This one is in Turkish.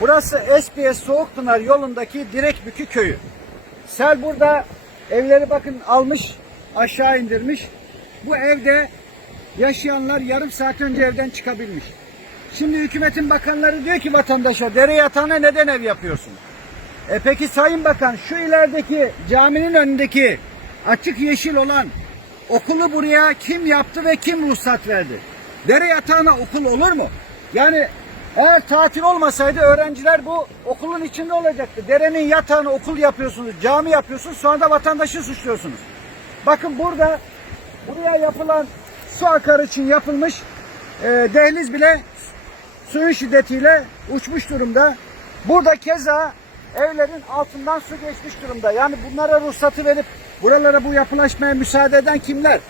Burası SBS Soğukpınar yolundaki Direkbükü köyü. Sel burada evleri bakın almış, aşağı indirmiş. Bu evde yaşayanlar yarım saat önce evden çıkabilmiş. Şimdi hükümetin bakanları diyor ki vatandaşa dere yatağına neden ev yapıyorsunuz? E peki Sayın Bakan şu ilerideki caminin önündeki açık yeşil olan okulu buraya kim yaptı ve kim ruhsat verdi? Dere yatağına okul olur mu? Yani eğer tatil olmasaydı öğrenciler bu okulun içinde olacaktı. Derenin yatağına okul yapıyorsunuz, cami yapıyorsunuz sonra da vatandaşı suçluyorsunuz. Bakın burada buraya yapılan su akarı için yapılmış e, dehliz bile suyun şiddetiyle uçmuş durumda. Burada keza evlerin altından su geçmiş durumda. Yani bunlara ruhsatı verip buralara bu yapılaşmaya müsaade eden kimler?